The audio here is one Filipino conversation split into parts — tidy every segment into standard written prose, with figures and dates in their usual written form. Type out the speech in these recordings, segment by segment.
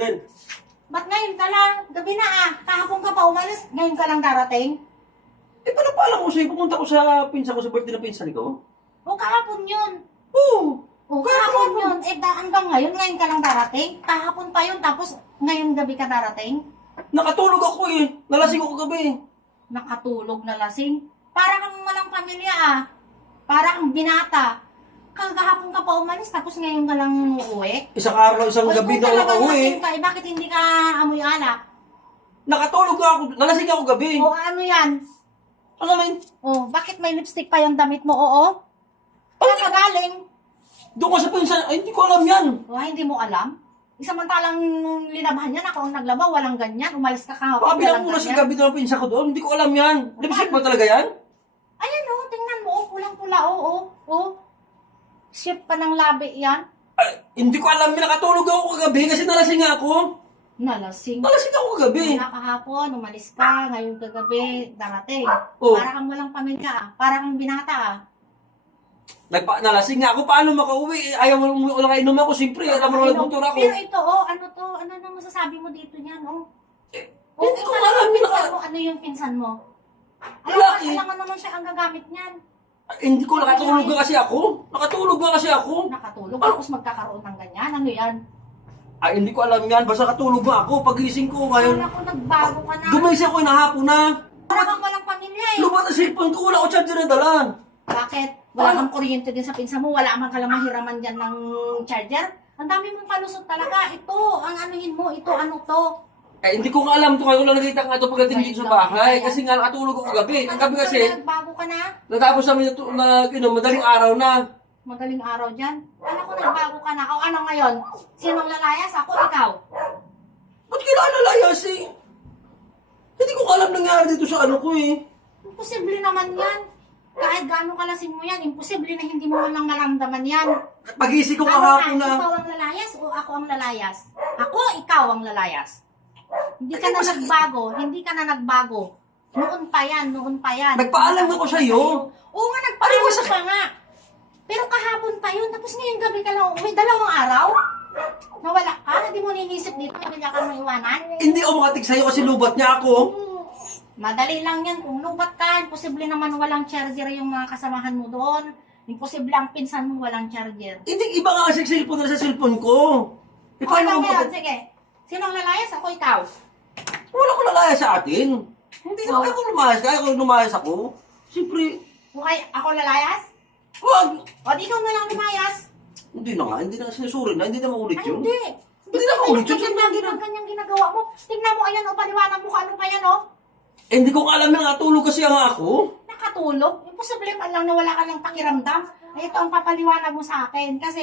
Len, Ba't ngayon ka lang? Gabi na ah. Kahapon ka pa umalis. Ngayon ka lang darating? paano pala ko sa'yo? Pumunta ko sa pinsan ko sa birthday ng pinsan ko. O kahapon yun. Oo. O kahapon yun. Hanggang ngayon ka lang darating? Kahapon pa yun. Tapos ngayon gabi ka darating? Nakatulog ako eh. Nalasing ako gabi. Nakatulog na lasing. Para kang walang pamilya ah. Para kang binata. Kagahapon ka pa umalis, tapos ngayon ka lang uuwi. Isang araw, isang gabi Kung na talagang ako lasing eh. ka, bakit hindi ka amoy alak? Nakatulog ako. Nalasing ako gabi. O ano yan? Ano Len? O, bakit may lipstick pa yung damit mo? Oo. Saan ka galing? Doon ka sa pinsan. Ay, hindi ko alam yan. O, hindi mo alam? Isamantalang linabahan yan, ako ang naglaba, walang ganyan. Umalis ka kahapon, Pabilang walang mo na sa ganyan. gabi ng pinsan ko doon. Hindi ko alam yan. Lipstick ba talaga yan? Ayan o, tingnan mo, pulang-pula, oo. Shape pa ng labi yan. Ay, hindi ko alam yan. Nakatulog ako kagabi kasi nalasing ako. Nalasing. Nalasing ako kagabi. Wala kahapon, umalis ka, ngayon kagabi, darating. Oh. Para kang walang pamilya ah. Para kang binata ah. Nalasing nga ako. Paano makauwi? Ayaw mo lang inom ako. Siyempre, alam mo naman nagpuntura ako. Pero ito, ano to? Ano nang masasabi mo dito niyan, Hindi ko ano alam yung yun. pinsan mo? Ano yung pinsan mo? Wala eh. Alam naman siya ang gagamit niyan. Hindi ko nakatulog nga kasi ako. Nakatulog nga kasi ako. Nakatulog, tapos magkakaroon ng ganyan. Ano yan? Ay, hindi ko alam yan. Basta katulog nga ako. Pagising ko ngayon. Wala ko, nagbago ka na. Gumising ako inahapon na. Para kang walang pamilya eh. Lubat ang cellphone ko. Wala ko charger na dala. Bakit? Wala kang kuryente din sa pinsan mo. Wala man ka lang mahiraman dyan ng charger. Ang dami mong palusot talaga. Ito, ang anuhin mo. Ito, ano to? Eh, hindi ko nga alam ito. Kaya ko lang nakita nga ito pagdating dito sa bahay. Kasi nga nakatulog ako gabi. Ang gabi kasi, Nagbago ka na. natapos namin madaling araw na. Magaling araw dyan. Kala ko nagbago ka na. O ano ngayon? Sinong lalayas? Ako, ikaw. Ba't kailangan nalayas eh? Hindi ko alam nangyari dito sa ano ko eh. Imposible naman yan. Kahit gaano kalasing mo yan, imposible na hindi mo lang maramdaman yan. Pagising ko Ano kahapon na, na. ikaw ang lalayas o ako ang lalayas? Ako, ikaw ang lalayas. Hindi ka Ay, na mas- nagbago, hindi ka na nagbago. Noon pa yan, noon pa yan. Nagpaalam ako sa'yo. Oo nga, Ay, nagpaalam mas- pa nga. Pero kahapon pa yun, tapos ngayong gabi ka lang uuwi, 2 araw. Nawala ka, hindi mo ninisip dito, hindi ka mo iwanan. Hindi ako makatig sa'yo kasi lubat niya ako. Madali lang yan. Kung lubat ka, imposible naman walang charger yung mga kasamahan mo doon. Imposible ang pinsan mo walang charger. Hindi, iba nga kasi cellphone na sa cellphone ko. Eh, O, paano ano ko ngayon? Sige. Sinong lalayas? Ako, ikaw. Wala ko lalaya sa atin. Hindi Oh. ako lumayas. Kaya kung lumayas ako, siyempre, Okay, ako lalayas? wag. O, di ikaw na lang lumayas. Hindi na nga, hindi na sinusuri na, hindi na maulit Ay, yun. hindi. Hindi na maulit yun. Ganyang ginagawa mo. Tingnan mo, ayan, o, paliwanag mo kung ano pa yan, o. Eh, hindi ko alam na natulog kasi nga ako. Nakatulog. Imposible man lang na wala ka lang pakiramdam. Ay, ito ang papaliwanag mo sa akin. Kasi,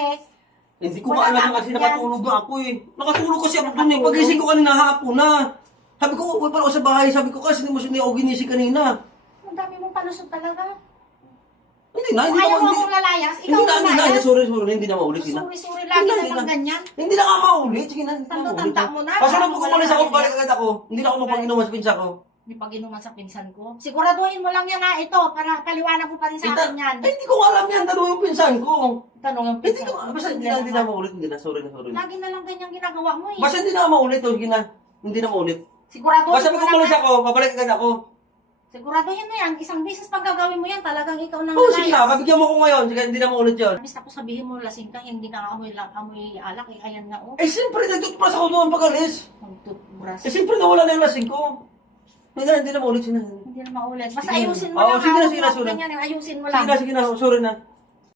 Hindi ko Wala alam dapat kasi yan. nakatulog nga ako eh. Nakatulog kasi ako dun eh. Nakatulog. Pagising ko kanina hapon na. Sabi ko, uwi pala ako sa bahay. Sabi ko kasi hindi ako ginising kanina. ang dami mong palusot talaga. Hindi na, Kung hindi na. ayaw mo Hindi, akong lalayas, ikaw hindi na, hindi na. lalayas. Sorry, hindi na maulit. Hindi na. Suri-suri lagi Hindi naman na. ganyan. Hindi na nga maulit. Sige na, hindi na maulit. Tanda mo na. Basta nung Wala umalis ako, ka balik ganyan. agad ako. Hindi na ako mapag-inuman sa pinsa ko. May pag-inuman sa pinsan ko. Siguraduhin mo lang yan ha, ito, para paliwanag mo pa rin sa akin yan. Eh, hindi ko alam yan. Dalawa yung pinsan ko. Tanong yung Hindi pinsan ko, ko. basta hindi na maulit. Hindi na, sorry na. Lagi na lang ganyang ginagawa mo eh. Basta hindi na maulit. Sige na. Hindi na maulit. Siguraduhin Basta pag mo umalis lang. ako, babalik agad ako. Siguraduhin mo yan. Isang beses pag gagawin mo yan, talagang ikaw nang Oh, sige na. Pabigyan mo ko ngayon. Sige, hindi na maulit yun. Bis tapos sabihin mo, lasing ka, hindi ka amoy alak, eh, ayan na oh. Eh, siyempre, nagtutupras ako doon pag-alis. Magtutbrush. Eh, siyempre, nawala na yung lasing ko. Hindi na maulit. Sige na. Hindi na maulit. Basta Sige. ayusin mo Oo, lang. sige na, hawak sige mo na, ako sorry. ganyan, ayusin mo Sige lang. na, sorry na.